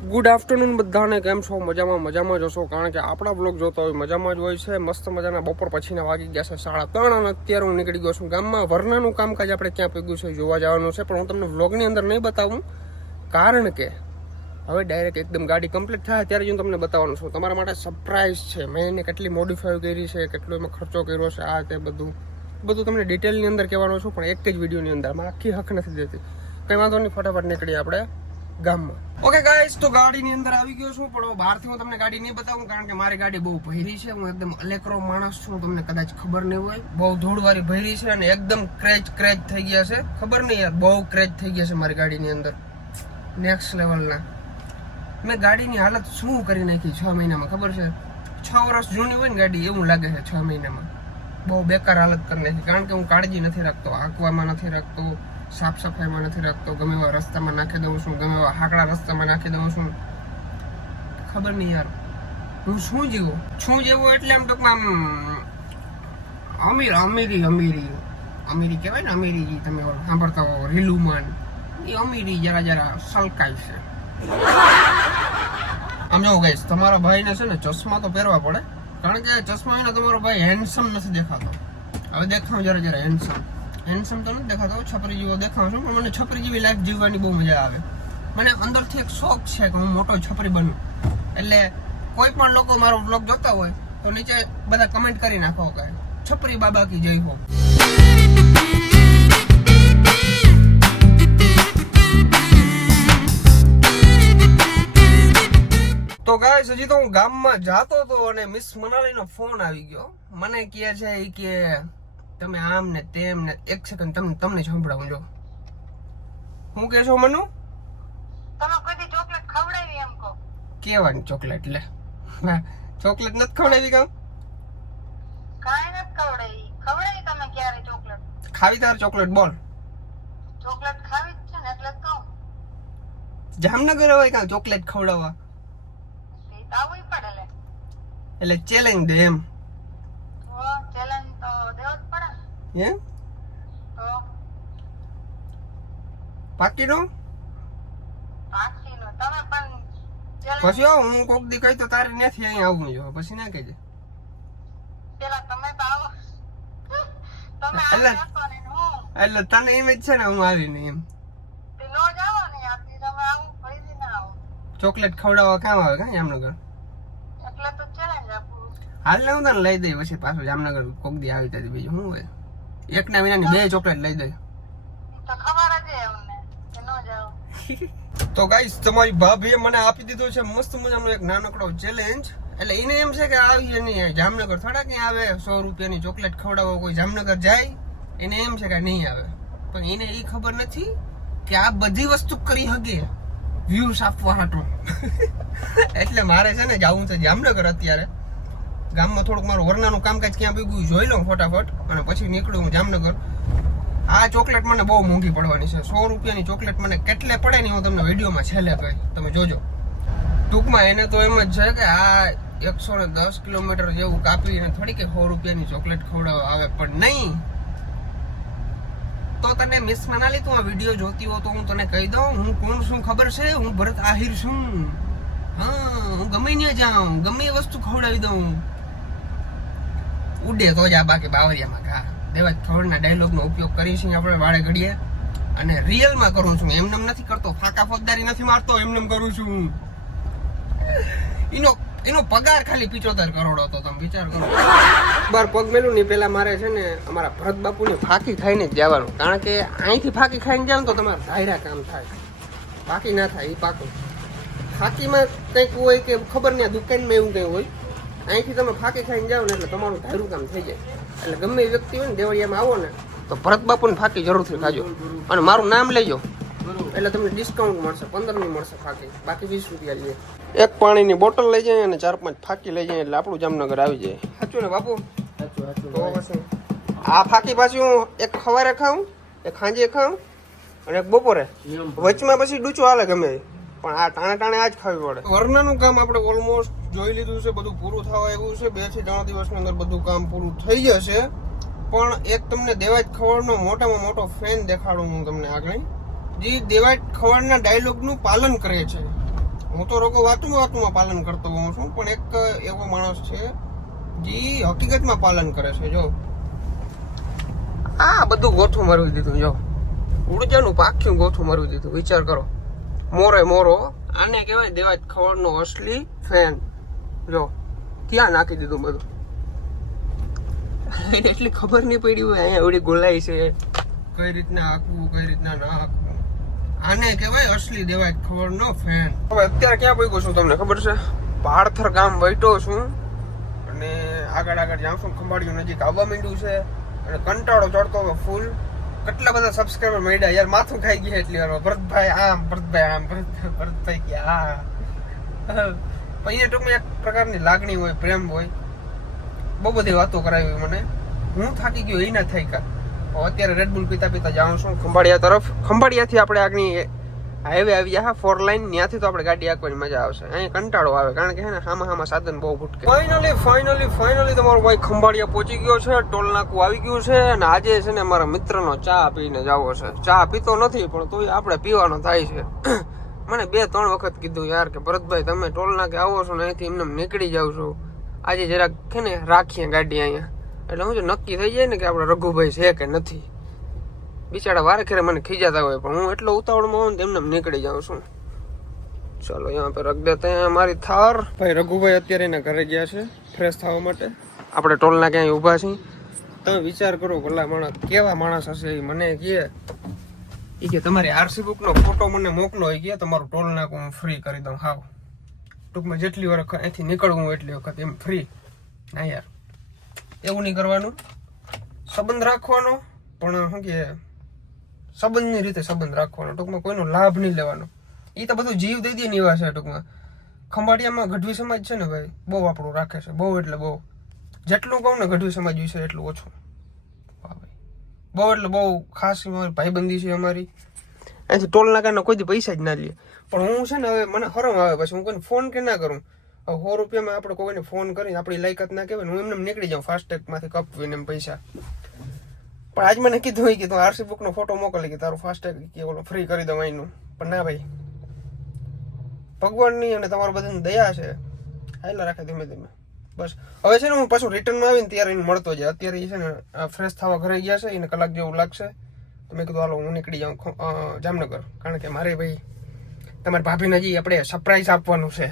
Good afternoon બધાને, કેમ છો? મજામાં મજામાં જશો કારણ કે આપણા બ્લોગ જોતા હોય મજામાં જ હોય છે. મસ્ત મજાના બપોર પછીના વાગી ગયા છે સાડા ત્રણ અને અત્યારે હું નીકળી ગયો છું ગામમાં. વરનાનું કામકાજ આપણે ક્યાં પગ્યું છે જોવા જવાનું છે, પણ હું તમને વ્લોગની અંદર નહીં બતાવું. કારણ કે હવે ડાયરેક્ટ એકદમ ગાડી કમ્પ્લીટ થાય ત્યારે જ હું તમને બતાવવાનું છું. તમારા માટે સરપ્રાઈઝ છે. મેં એને કેટલી મોડિફાઈ કરી છે, કેટલો એમાં ખર્ચો કર્યો છે, આ તે બધું. બધું તમને ડિટેલની અંદર કહેવાનું છું, પણ એક જ વિડીયોની અંદર. મારે આખી હક નથી દેતી. કંઈ વાંધો નહીં, ફટાફટ નીકળીએ આપણે. ગામમાં. ઓકે ગાઈસ તો ગાડીની અંદર આવી ગયો છું, પણ બહારથી હું તમને ગાડી નહીં બતાવું, કારણ કે મારી ગાડી બહુ ભયરી છે. હું એકદમ અલેકરો માણસ છું તમને કદાચ ખબર નહીં હોય. બહુ ધૂળવાળી ભયરી છે અને એકદમ ક્રેચ ક્રેચ થઈ ગયા છે. ખબર નહીં યાર, બહુ ક્રેચ થઈ ગયા છે મારી ગાડીની અંદર. નેક્સ્ટ લેવલના મેં ગાડીની હાલત શું કરી નાખી છ મહિનામાં, ખબર છે? છ વર્ષ જૂની હોય ને ગાડી, એવું લાગે છે છ મહિનામાં. બહુ બેકાર હાલત કરી નાખી, કારણ કે હું કાળજી નથી રાખતો, આંકવામાં નથી રાખતો. સાફ સફાઈમાં નથી રાખતો, ગમે એવા રસ્તામાં નાખી દઉં છું, ગમે એવા હાકડા રસ્તામાં નાખી દઉં છું. ખબર નહીં યાર. હું શું જીવો? શું જેવો એટલે આમ ટૂંકમાં આમ અમીર, અમીરી અમીરી. અમીરી કહેવાય ને, અમીરી તમે સાંભળતા હો, રીલુમાન. એ અમીરી જરા જરા સલકાય છે. આમ જો ગઈશ તમારા ભાઈને છે ને ચશ્મા તો પહેરવા પડે. કારણ કે ચશ્મા વિના તમારો ભાઈ હેન્ડસમ નથી દેખાતો. હવે દેખાવ જરા જરા હેન્ડસમ હેન્ડસમ તો નથી દેખાતો છપરી જેવો દેખાવ છું, પણ મને છપરી જેવી લાઈફ જીવવાની બહુ મજા આવે. મને અંદરથી એક શોખ છે કે હું મોટો છપરી બનું. એટલે કોઈ પણ લોકો મારો વ્લોગ જોતા હોય, તો નીચે બધા કમેન્ટ કરી નાખો કે, છપરી બાબા કી જય હો. તો ગાય હજી તો હું ગામમાં જાતો હતો અને મિસ મનાલીનો ફોન આવી ગયો. મને કહે છે કે તમે આમ ને તેમ ને એક સેકન્ડ તમને તમને સંભળાવું જો. હું કે છો મનુ? તમે કોઈ ચોકલેટ ખવડાવી એમ કહો. કેવાની ચોકલેટ લે? ચોકલેટ નથી ખવડાવી કામ કાઈ નથી ખવડાવી. ખવડાવી તમે ક્યારે ચોકલેટ? ખાવી તાર ચોકલેટ બોલ. ચોકલેટ ખાવી જ છે ને એટલે કહું. જામનગર હોય કાં ચોકલેટ ખવડાવવા? એટલે ચેલેન્જ દે એમ તો ચેલેન્જ તો દેવો જ પડે ને હે? પાકીનો? પાકીનો તમે પણ પછી આવ હું કોક દી કહી તો તારે નથી અહીં આવવું જો પછી ના કહેજે. પેલા તમે તો આવો તમે આવી ને એટલે તને એમ જ છે ને હું આવીને એમ. નો જ આવો ને યારથી તમે આવું ફરીથી ના આવો ચોકલેટ ખવડાવવા કામ આવે કાં? જામનગર? એટલે તો ચેલેન્જ આપું. હાલ ને હું તને લઈ દઈ પછી પાછું જામનગર કોક દી આવી ત્યારે બીજું શું હોય? એકના વિનાની બે ચોકલેટ લઈ દઈ તો ગાઈસ તમારી ભાભીએ મને આપી દીધો છે મસ્ત મજાનો એક નાનકડો ચેલેન્જ એટલે એને એમ છે કે આવી નહીં જામનગર થોડા ક્યાં આવે સો રૂપિયાની ચોકલેટ ખવડાવવા કોઈ જામનગર જાય એને એમ છે કે નહીં આવે. પણ એને એ ખબર નથી કે આ બધી વસ્તુ કરી હગે વ્યૂઝ આપવા હાટું. એટલે મારે છે ને જવું છે જામનગર અત્યારે. ગામમાં થોડુંક મારું વરનાનું કામકાજ ક્યાં ભેગું જોઈ લઉં ફટાફટ અને પછી નીકળું હું જામનગર. આ ચોકલેટ મને બહુ મોંઘી પડવાની છે. સો રૂપિયાની ચોકલેટ મને કેટલે પડે ને હું તમને વિડીયોમાં છેલ્લે કહી તમે જોજો. ટૂંકમાં એને તો એમ જ છે કે આ એકસો ને દસ કિલોમીટર જેવું કાપીને થોડી કે સો રૂપિયાની ચોકલેટ ખવડાવવા આવે પણ નહીં. તો તને મિસ મનાલી તું આ વીડિયો જોતી હો તો હું તને કહી દઉં, હું કોણ શું ખબર છે? હું ભરત આહિર છું. હા, હું ગમે ત્યાં જાઉં, ગમે એ વસ્તુ ખવડાવી દઉં. ઉડે તો જ આ બાકી બાવરિયામાં ઘા. દેવા થોડના ડાયલોગનો ઉપયોગ કરીશું આપણે વાળે ઘડીએ. અને રિયલમાં કરું છું એમનેમ નથી કરતો. ફાકા ફોજદારી નથી મારતો એમનેમ કરું છું. એનો એનો પગાર ખાલી પિચોતેર કરોડ હતો, તમે વિચાર કરો. બાર પગ મેલું ને પેલા મારે છે ને અમારા ભરત બાપુની ફાકી ખાઈને જ જવાનું. કારણ કે અહીંથી ફાકી ખાઈને જાવ તો તમારે ધાયરા કામ થાય. બાકી ના થાય એ પાકું. ફાકીમાં કંઈક હોય કે ખબર નહીં દુકાનમાં એવું કંઈ હોય. અહીંથી તમે ફાકી ખાઈને જાઓ ને એટલે તમારું ધારું કામ થઈ જાય. એટલે ગમે એ વ્યક્તિ હોય ને દેવળિયામાં આવો ને તો ભરત બાપુની ફાકી જરૂરથી ખાજો. અને મારું નામ લેજો. એટલે તમને ડિસ્કાઉન્ટ મળશે પંદરની મળશે ફાકી. બાકી વીસ રૂપિયા લઈએ એક પાણીની બોટલ લઈ જાય અને ચાર પાંચ ફાકી લઈ જાય એટલે આપણું જામનગર આવી જાય. સાચું ને બાપુ? આ ફાકી પાછી હું એક સવારે ખાઉં એક ખાંજે ખાઉં અને એક બપોરે. વચમાં પછી ડૂચો હાલે ગમે. પણ આ ટાણે ટાણે આ જ ખાવી પડે. વરનાનું કામ આપણે ઓલમોસ્ટ જોઈ લીધું છે, બધું પૂરું થવા એવું છે, બેથી ત્રણ દિવસની અંદર બધું કામ પૂરું થઈ જશે. પણ એક તમને દેવાજ ખવડનો મોટામાં મોટો ફેન દેખાડું હું તમને આગળ. જે દેવાજ ખવડના ડાયલોગનું પાલન કરે છે. હું તો રોગો વાતું વાતુમાં પાલન કરતો હોઉં છું, પણ એક એવો માણસ છે, જે હકીકતમાં પાલન કરે છે, જો. આ બધું ગોથું મરવી દીધું, જો. ઉર્જાનું પાખ્યું ગોથું મરવી દીધું, વિચાર કરો. મોરે મોરો આને કહેવાય દેવાજ ખવડનો અસલી ફેન. જો ત્યાં નાખી દીધું બધું? એટલી ખબર નહીં પડી હોય અહીંયા એવડી ગોલાઈ છે. કઈ રીતના હાંકવું કઈ રીતના ના હાંકવું? આને કહેવાય અસલી દેવાય ખવડનો ફેન. હવે અત્યારે ક્યાં પહોંચ્યો છું તમને ખબર છે? પાળથર ગામ વૈટો છું. અને આગળ આગળ જાઉં છું ખંભાળિયું નજીક આવવા માંડ્યું છે. અને કંટાળો ચડતો હવે ફૂલ. કેટલા બધા સબસ્ક્રાઈબર મળ્યા? યાર, માથું ખાઈ ગયા એટલી વાર. ભરતભાઈ આમ ભરતભાઈ આમ ભરત ભરતભાઈ કે આ. પછી એ ટૂંકમાં એક પ્રકારની લાગણી હોય, પ્રેમ હોય. બહુ બધી વાતો કરાવી મને. હું થાકી ગયો એ ના થાય કા અત્યારે રેડબુલ પીતા પીતા જાઉં છું, ખંભાળિયા તરફ. ખંભાળિયાથી આપણે આગની હાઈવે આવી જાય ફોર લાઈન ત્યાંથી તો આપણે ગાડી આંકવાની મજા આવશે. અહીં કંટાળો આવે, કારણ કે હે ને હામાં હામાં સાધન બહુ ભૂટકે. ફાઇનલી ફાઇનલી ફાઇનલી તમારો ભાઈ ખંભાળિયા પહોંચી ગયો છે, ટોલ નાકું આવી ગયું છે અને આજે છે ને મારા મિત્રનો ચા પીને જવો છે. ચા પીતો નથી, પણ તોય આપણે પીવાનો થાય છે. મને બે, ત્રણ વખત કીધું યાર કે, ભરતભાઈ, તમે ટોલ નાકે આવો છો ને અહીંથી એમને નીકળી જાવ છો. આજે જરાક છે ને રાખીએ ગાડી અહીંયા. એટલે હું જો નક્કી થઈ જાય ને કે આપણે રઘુભાઈ છે કે નથી. બિચારા વારે ખેરે મને ખીજાતા હોય પણ હું એટલો ઉતાવળમાં હોઉં ને તેમને નીકળી જાઉં છું. ચાલો યહાં પર રખ દેતે મારી થાર. ભાઈ રઘુભાઈ અત્યારે એના ઘરે ગયા છે ફ્રેશ થવા માટે. આપણે ટોલના ક્યાંય ઊભા છીએ? તમે વિચાર કરો ભલા માણસ કેવા માણસ હશે એ મને કહે. એ કે તમારી આરસી બુકનો ફોટો મને મોકલો એ કે તમારું ટોલ નાક હું ફ્રી કરી દઉં. હાવ. ટૂંકમાં જેટલી વખત અહીંથી નીકળવું એટલી વખત એમ ફ્રી ના યાર. એવું નહીં કરવાનું. સંબંધ રાખવાનો. પણ શું કે સંબંધની રીતે સંબંધ રાખવાનો ટૂંકમાં કોઈનો લાભ નહીં લેવાનો. એ તો બધું જીવ દઈ દે એવા છે ટૂંકમાં. ખંભાળિયામાં ગઢવી સમાજ છે ને ભાઈ બહુ આપણું રાખે છે બહુ એટલે બહુ. જેટલું કહું ને ગઢવી સમાજ વિશે એટલું ઓછું. બહુ એટલે બહુ ખાસ ભાઈબંધી છે અમારી. અહીંથી ટોલ નાકાના કોઈ પૈસા જ ના લે. પણ હું છે ને હવે મને હરમ આવે પછી હું કોઈને ફોન કે ના કરું. હવે સો રૂપિયામાં આપણે કોઈને ફોન કરીને આપણી લાયકાત ના કહેવાય હું એમને એમ નીકળી જાઉં ફાસ્ટેગમાંથી કપવીને એમ પૈસા. પણ આજ મને કીધું હોય કે તું આરસી બુકનો ફોટો મોકલી કે તારું ફાસ્ટેગ કે ઓલો ફ્રી કરી દઉં અહીંનું. પણ ના ભાઈ. ભગવાનની અને તમારા બધાની દયા છે. હાઈલા રાખે ધીમે ધીમે. બસ. હવે છે ને હું પાછું રિટર્નમાં આવીને ત્યારે એને મળતો જાય અત્યારે છે ને ફ્રેશ થવા ઘરે ગયા છે, એને કલાક જેવું લાગશે. તો મેં કીધું, હાલો, હું નીકળી જાઉં જામનગર. કારણ કે મારે ભાઈ, તમારી ભાભીને હજી આપણે સરપ્રાઈઝ આપવાનું છે.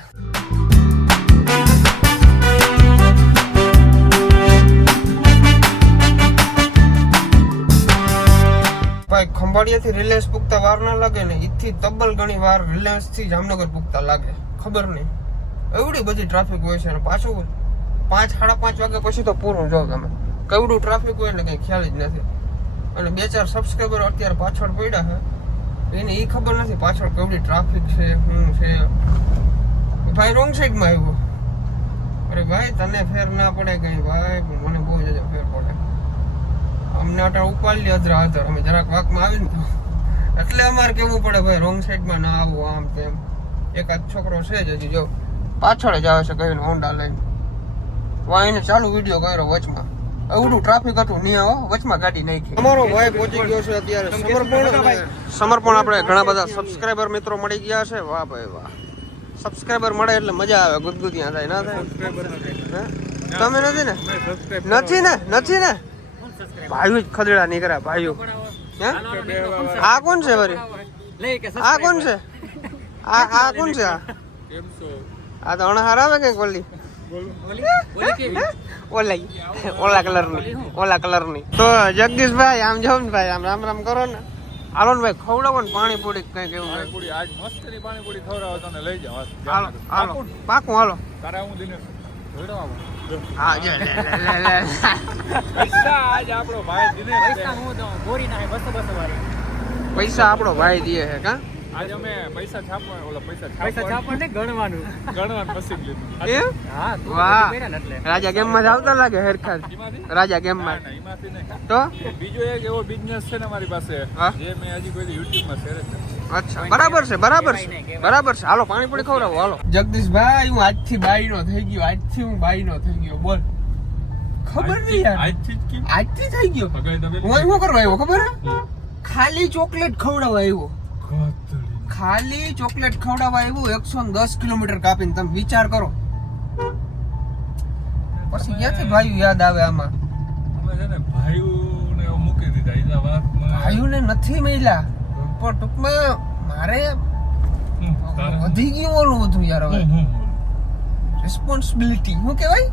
ખંભાળિયાથી રિલાયન્સ પૂગતા વાર ના લાગે ને ઈથી તબ્બલ ઘણી વાર રિલાયન્સથી જામનગર પૂગતા લાગે. ખબર નહીં. એવડી બધી ટ્રાફિક હોય છે અને પાછું પાંચ, સાડા પાંચ વાગ્યા પછી તો પૂરું જો તમે. કેવડું ટ્રાફિક હોય ને કઈ ખ્યાલ જ નથી. અને બે ચાર સબસ્ક્રાઈબર અત્યારે પાછળ પડ્યા છે. એને એ ખબર નથી પાછળ કેવડી ટ્રાફિક છે, શું છે. ભાઈ રોંગ સાઈડમાં આવ્યો. અરે ભાઈ તને ફેર ના પડે કઈ ભાઈ મને બહુ જ ફેર અમને અટાળ ઉપાડી અધરા હાજર અમે જરાક વાકમાં આવી ને એટલે અમારે કેવું પડે ભાઈ રોંગ સાઈડમાં ના આવું આમ તેમ. એકાદ છોકરો છે જ હજી જો. પાછળ જ આવે છે કહીને હોન્ડા લઈને. વાઈને ચાલુ વીડિયો કર્યો વચમાં. અવડું ટ્રાફિક હતું નહીં આવો. વચમાં ગાડી નાખી. અમારો ભાઈ પહોંચી ગયો છે અત્યારે. સમર્પણ સમર્પણ આપણે ઘણા બધા સબસ્ક્રાઇબર મિત્રો મળી ગયા છે. વાહ ભાઈ વાહ. સબસ્ક્રાઇબર મળે એટલે મજા આવે. ગુદગુદિયા થાય. ના થાય? તમે નથી ને? નથી ને? નથી ને? ભાઈઓ જ ખદડા નીકળ્યા ભાઈઓ. હે? આ કોણ છે વરી? આ કોણ છે? આ આ કોણ છે આ? આ તો અણહાર આવે કે ઓલી? ઓલા ઓલા કલરની ઓલા કલરની તો જગદીશભાઈ આમ જાવ ને ભાઈ આમ રામ રામ કરો ને. હાલો ને ભાઈ ખવડાવો ને પાણી પૂરી કઈ કેવું પાણીપુરી આજ મસ્તની પાણીપુરી ખવડાવો તને લઈ જાવ હાલો હાલો. પાકું હાલો. તારા હું દિનેશ? જોઈડો આવું. હા જે લે લે લે લે પૈસા આજ આપણો ભાઈ દિનેશ છે. પૈસા આપણો ભાઈ દે છે કા? આજ અમે પૈસા છાપવા ઓલા પૈસા પૈસા છાપવા ને ગણવાનું. ગણવાનું મશીન લીધું. એ હા વાહ. રાજા ગેમમાં જ આવતા લાગે હેરખા રાજા ગેમમાં એમાંથી નહીં. તો? બીજો એક એવો બિઝનેસ છે ને મારી પાસે હા. જે મેં હજી કોઈ યુટ્યુબમાં શેર અચ્છા બરાબર છે બરાબર છે બરાબર છે. હાલો પાણી પૂરી ખવડાવો હાલો. જગદીશભાઈ હું આજથી બાઈ નો થઈ ગયો આજથી હું બાઈ નો થઈ ગયો બોલ. ખબર નહીં યાર. આજથી આજથી થઈ ગયો? હું શું કરવા આવ્યો ખબર? ખાલી ચોકલેટ ખવડાવવા આવ્યો. ખાલી ચોકલેટ ખવડાવવા આવ્યું એકસો દસ કિલોમીટર કાપીને. તમે વિચાર કરો. પછી ક્યાંથી ભાઈ યાદ આવે આમાં? ભાઈ ને ભાઈઓને એવું મૂકી દીધા ઈજા વાતમાં ભાઈઓને નથી મળ્યા. પણ ટૂંકમાં મારે વધી ગયું ઓલું બધું યાર હવે. રિસ્પોન્સિબિલિટી શું કહેવાય?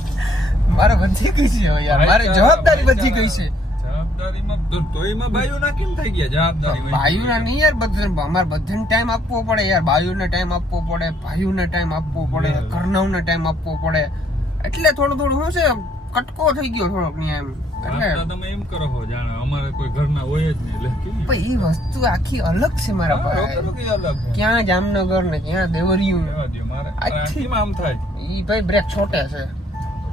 મારે વધી ગઈ છે હવે યાર. મારે જવાબદારી વધી ગઈ છે. જવાબદારીમાં તોયમાં ભાઈઓના કેમ થઈ ગયા? જવાબદારી હોય? યાર બધે અમારે બધાને ટાઈમ આપવો પડે યાર. બાયુને ટાઈમ આપવો પડે ભાઈઓને ટાઈમ આપવો પડે. ઘરનાઓને ટાઈમ આપવો પડે. એટલે થોડું થોડું શું છે કટકો થઈ ગયો થોડોક ને એમ. એટલે તમે એમ કરો હો જાણે અમારે કોઈ ઘરના હોય જ નહીં એટલે? પણ એ વસ્તુ આખી અલગ છે મારા હોય. ક્યાં જામનગર ને ક્યાં દેવરિયું આખી- આમ થાય. ઈ ભાઈ બ્રેક છોટે છે.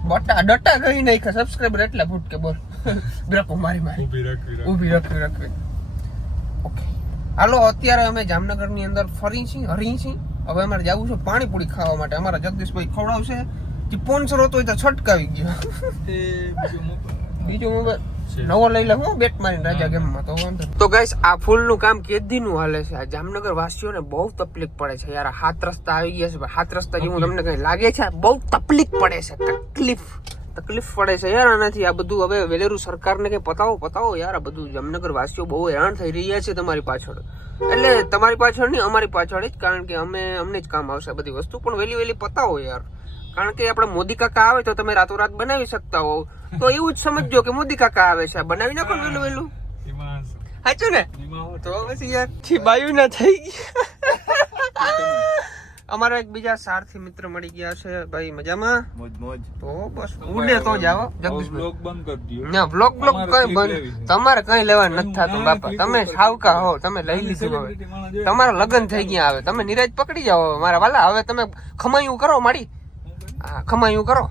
બટા ડટા ગઈ નાખ્યા સબસ્ક્રાઇબર એટલે ફૂટકે બોલ. બ્રેક મારી મારી. ઊભી રાખવી. ઊભી રાખવી રાખવી. ઓકે હાલો અત્યારે અમે જામનગરની અંદર ફરી છીએ હરી છીએ હવે અમારે જવું છે પાણીપુરી ખાવા માટે. અમારા જગદીશભાઈ ખવડાવશે. સ્પોન્સર હતો એ તો છટકાવી ગયો. એ બીજું મોબાઈલ નવો લઈ લે હું બેટ મારીને રાજા ગેમમાં તો વાંધો તો ગાઈસ આ ફૂલનું કામ કેદીનું હાલે છે. આ જામનગર વાસીઓને બહુ તકલીફ પડે છે. યાર હાથ રસ્તા આવી ગયા છે. હાથ રસ્તા જેવું તમને કઈ લાગે છે? બહુ તકલીફ પડે છે. તકલીફ તકલીફ પડે છે યાર આનાથી. આ બધું હવે વેલેરું સરકારને કઈ પતાવો પતાવો યાર. આ બધું જામનગર વાસીઓ બહુ હેરાન થઈ રહ્યા છે તમારી પાછળ. એટલે તમારી પાછળ નહીં અમારી પાછળ જ. કારણ કે અમે અમને જ કામ આવશે બધી વસ્તુ. પણ વેલી વેલી પતાવો યાર. કારણ કે આપણે મોદી કાકા આવે તો તમે રાતોરાત બનાવી શકતા હો તો એવું જ સમજજો કે મોદી કાકા આવે છે. બનાવી નાખો વેલું વેલું સાચું ને? તો પછી યાર ખીબાયું ના થઈ ગયા. અમારા એક બીજા સારથી મિત્ર મળી ગયા છે. ભાઈ મજામાં? મોજ મોજ. તો બસ ઉડે તો જાવ જગદીશ બ્લોગ બંધ કરી દ્યો. ના બ્લોક બ્લોક તમારે કઈ બંધ. તમારે કઈ લેવા નથી થતું બાપા. તમે સાવકા હો તમે લઈ લીધું હવે? તમારા લગ્ન થઈ ગયા હવે. તમે નિરાજ પકડી જાઓ મારા વાલા. હવે તમે ખમાયું કરો માડી હા ખમાયું કરો.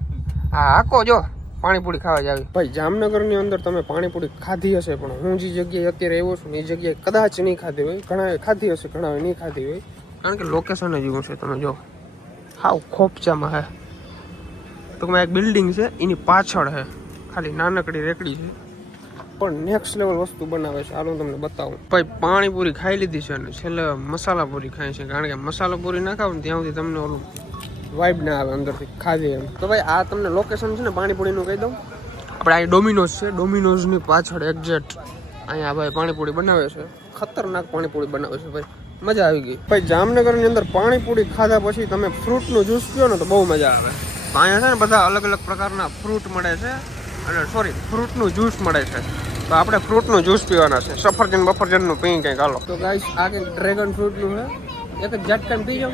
હા હાકો જો, પાણીપુરી ખાવા જાવી. ભાઈ, જામનગરની અંદર તમે પાણીપુરી ખાધી હશે, પણ હું જે જગ્યાએ અત્યારે આવ્યો છું એ જગ્યાએ કદાચ નહીં ખાધી હોય. ઘણા ખાધી હશે ઘણા નહીં ખાધી હોય. કારણ કે લોકેશન જ એવું છે, તમે જો. હાવ ખોપચામાં હે. ટૂંકમાં એક બિલ્ડિંગ છે, એની પાછળ હે. ખાલી નાનકડી રેકડી છે. પણ નેક્સ્ટ લેવલ વસ્તુ બનાવે છે. હાલો તમને બતાવું. ભાઈ, પાણીપુરી ખાઈ લીધી છે અને છેલ્લે મસાલા પૂરી ખાય છે. કારણ કે મસાલા પૂરી ના ખાવ ત્યાં સુધી તમને ઓલું વાઇબ ના આવે અંદરથી ખાધી એમ. તો ભાઈ આ તમને લોકેશન છે ને પાણીપુરીનું કહી દઉં? આપણે અહીં ડોમિનોઝ છે ડોમિનોઝની પાછળ એક્ઝેક્ટ અહીંયા ભાઈ પાણીપુરી બનાવે છે. ખતરનાક પાણીપુરી બનાવે છે ભાઈ. મજા આવી ગઈ. ભાઈ જામનગરની અંદર પાણીપુરી ખાધા પછી તમે ફ્રૂટનું જ્યુસ પીઓ ને તો બહુ મજા આવે. અહીંયા છે ને બધા અલગ અલગ પ્રકારના ફ્રૂટ મળે છે અને સોરી ફ્રૂટનું જ્યુસ મળે છે. તો આપણે ફ્રૂટનું જ્યુસ પીવાના છે. સફરજન બફરજનનું પી કંઈક હાલો. તો ગાઈસ આ કંઈક ડ્રેગન ફ્રૂટનું છે. એક જ ઝટકન પી જાઓ.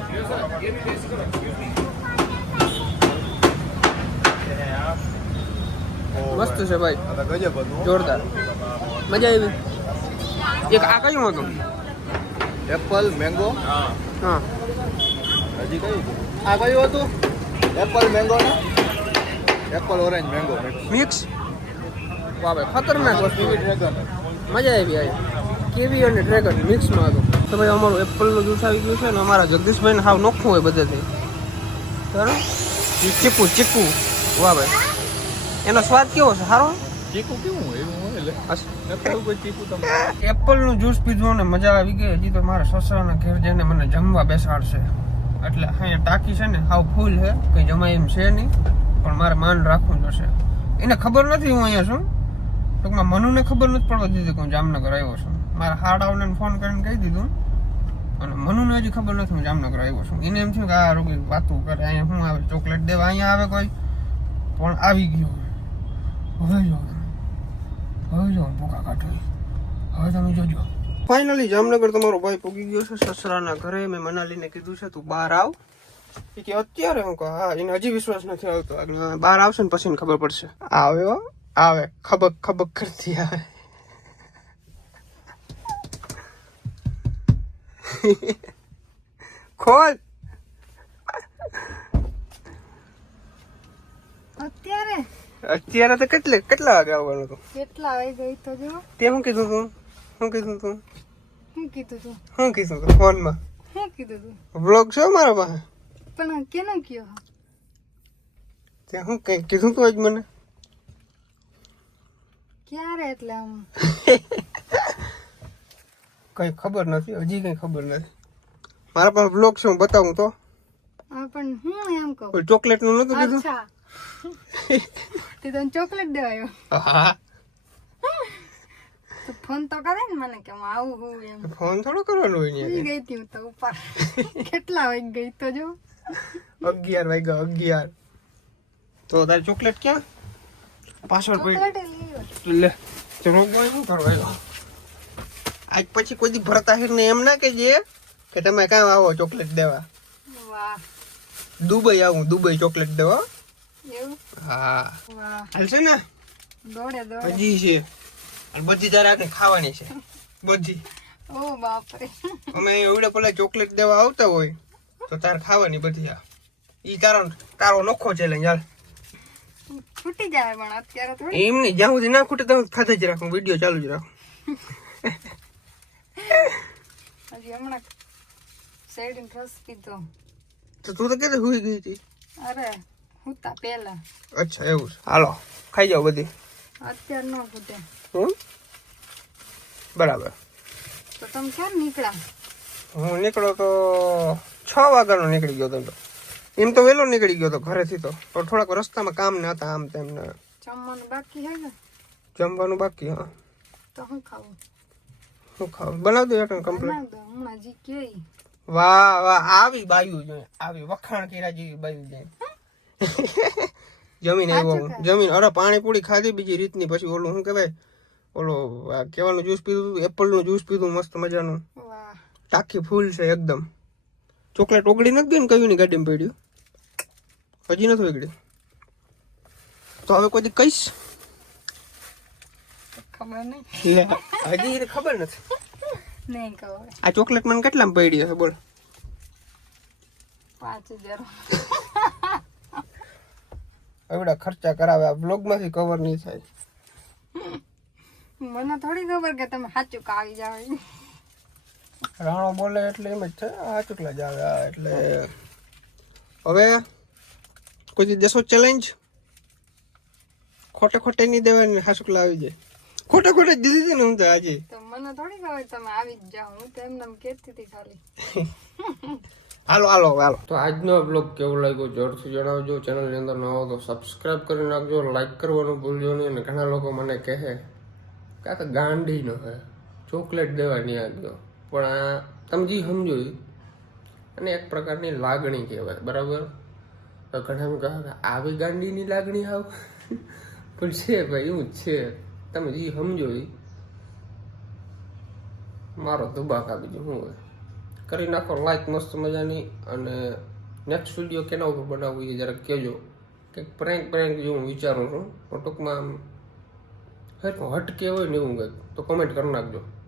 મસ્ત છે ભાઈ. જોરદાર. મજા આવી. એક આ કયું હતું? Apple mango. હા. હજી કયું આ કયું હતું? એપલ મેંગો ને એપલ ઓરેન્જ મેંગો મિક્સ. વાહ ભાઈ ખતરનાક વસ્તુ. ડ્રેગન મજા આવી આવી કેવી અને ડ્રેગન મિક્સમાં હતું. તો ભાઈ અમારું એપલનું જ્યુસ આવી ગયું છે ને અમારા જગદીશભાઈને હાવ નોખું હોય બધેથી. બરાબર ચીકુ ચીકુ. વાહ ભાઈ. એનો સ્વાદ કેવો છે? સારો? ચીકુ કેવું હોય? એવું હોય તમે એપલનું જ્યુસ પીધું ને મજા આવી ગઈ. હજી તો મારા સસરાના ઘેર જઈને મને જમવા બેસાડશે. એટલે અહીંયા ટાંકી છે ને હાવ ફૂલ છે. કંઈ જમાય એમ છે નહીં. પણ મારે માન રાખવું જોશે એને ખબર નથી હું અહીંયા છું. ટૂંકમાં મનુને ખબર નથી પડવા દીધી કે હું જામનગર આવ્યો છું. મારા હાડાઓને ફોન કરીને કહી દીધું. અને મનુને હજી ખબર નથી હું જામનગર આવ્યો છું. એને એમ થયું કે આ રોગી વાતું કરે. અહીંયા શું આવે? ચોકલેટ દેવા અહીંયા આવે કોઈ? પણ આવી ગયો. ફાઇનલી જામનગર. તમારો ભાઈ પૂગી ગયો છે, સસરાના ઘરે. મેં મનાલીને કીધું છે, તું બહાર આવ. કે, અત્યારે? હું કહું, હા. એને હજી વિશ્વાસ નથી આવતો. બહાર આવશે ને પછી ખબર પડશે. આવે હો, આવે. ખબક ખબક કરતી આવે. ખોલ. અત્યારે? અત્યારે તો કેટલે કેટલા વાગે આવવાનું હતું? કેટલા વાગે ગઈ તો જો? તે હું કીધું તું? શું કીધું તું? શું કીધું તું? શું કીધું તું ફોનમાં? હું કીધું તું? વ્લોગ છે મારા પાસે? પણ કેનો કયો તે હું કઈ કીધું તું આજ મને? ક્યારે એટલે આમ? કઈ ખબર નથી હજી કઈ ખબર નથી. મારા પાસે વ્લોગ છે હું બતાવું તો. હા પણ હું એમ કહું. ચોકલેટનું નતું કીધું? અચ્છા. તે તને ચોકલેટ દેવાયો. હા. તો ફોન તો કરે ને મને કે હું આવું હું એમ. ફોન થોડો કરવાનો હોય ઈ ગઈ હતી હું તો ઉપર. કેટલા વાગે ગઈ તો જો. અગિયાર વાગ્યા અગિયાર. તો તારે ચોકલેટ ક્યાં? પાછળ આવ્યો. લે ચલો બોય શું કરવા આજ પછી કોઈ દી ભરતા ને એમ ના કહેજે કે તમે કાં આવો ચોકલેટ દેવા. વાહ. દુબઈ આવું દુબઈ ચોકલેટ દેવા. હા. વાહ. હાલશે ને? દોડે દોડે. હજી છે. અને બધી તારે આજે ખાવાની છે. બધી. ઓ બાપરે. અમે એવડે પેલા ચોકલેટ દેવા આવતા હોય તો તારે ખાવાની બધી આ. ઈ તારો તારો નોખો લઈ હાલ. ખૂટી જાય પણ અત્યારે તો એમ નહીં જ્યાં સુધી ના ખૂટે ત્યાં ખાતે જ રાખું વીડિયો ચાલુ જ રાખું. હજી હમણાં શેરડીનો રસ પીધો. તો તું તો કેતે હુઈ ગઈ હતી? અરે હુતા પેલા અચ્છા એવું છે. હાલો ખાઈ જાઓ બધી. અત્યાર ન ફૂટે. હમ? બરાબર. તો તમે ક્યારે નીકળ્યા? હું નીકળો તો છ વાગ્યાનો નીકળી ગયો તો એમ તો વહેલો નીકળી ગયો તો ઘરેથી તો. પણ થોડાક રસ્તામાં કામ ને હતા આમ તેમ ને. જમવાનું બાકી છે ને? જમવાનું બાકી હા. તો હું ખાવું? શું ખાવું? બનાવ દો એક કમ્પ્લીટ હમણાં જી કે. વાહ વાહ. આવી બાયું જોઈએ આવી વખાણ કર્યા જેવી બાયું જાય જમીન આવ્યો જમીન અરે પાણીપુરી ખાધી બીજી રીતની. પછી ઓલું શું કહેવાય? ઓલો કેવાનું જ્યુસ પીધું એપલનું જ્યુસ પીધું મસ્ત મજાનું. ટાંકી ફૂલ છે એકદમ. ચોકલેટ ઓગળી નથી ગઈ ને કયું ની ગાડીમાં પડ્યું? હજી નથી ઓગળી. તો હવે કોઈ કહીશ? ખબર નહીં. હજી ખબર નથી. નહીં ખબર. આ ચોકલેટ મને કેટલામાં પડી હશે બોલ. પાંચ હજાર. એવડા ખર્ચા કરાવે. આ બ્લોગમાંથી કવર નહીં થાય. મને થોડી ખબર કે તમે સાચું કાવી જાવ રાણો બોલે એટલે એમ જ છે. આ ચૂકલા જ આવે. એટલે હવે કોઈ દેશો ચેલેન્જ ખોટે ખોટે નહીં દેવાની હાસુકલા આવી જાય. ખોટે ખોટે જ દીધી હતી ને હું તો આજે. તો મને થોડી ખબર તમે આવી જ જાઓ. હું તો એમને એમ કહેતી હતી ખાલી. હાલો હાલો હાલો. તો આજનો બ્લોગ કેવો લાગ્યો જોરથી જણાવજો. ચેનલની અંદર નવો તો સબસ્ક્રાઇબ કરી નાખજો લાઈક કરવાનું ભૂલજો નહીં અને ઘણા લોકો મને કહે કાકા ગાંડી ન હે ચોકલેટ દેવાની આગળ પણ આ તમે જે સમજો. અને એક પ્રકારની લાગણી કહેવાય, બરાબર? તો ઘણા એમ કહે કે આવી ગાંડીની લાગણી આવ. પણ છે ભાઈ, એવું છે. તમે જે સમજો. મારો દુબાકા બીજું શું હોય કરી નાખો લાઈક મસ્ત મજાની. અને નેક્સ્ટ વીડિયો કેના ઉપર બનાવવું એ જરાક કહેજો. કે પ્રેન્ક પ્રેન્ક જેવું હું વિચારું છું. તો ટૂંકમાં આમ હટકે હોય ને એવું કંઈક, તો કમેન્ટ કરી નાખજો.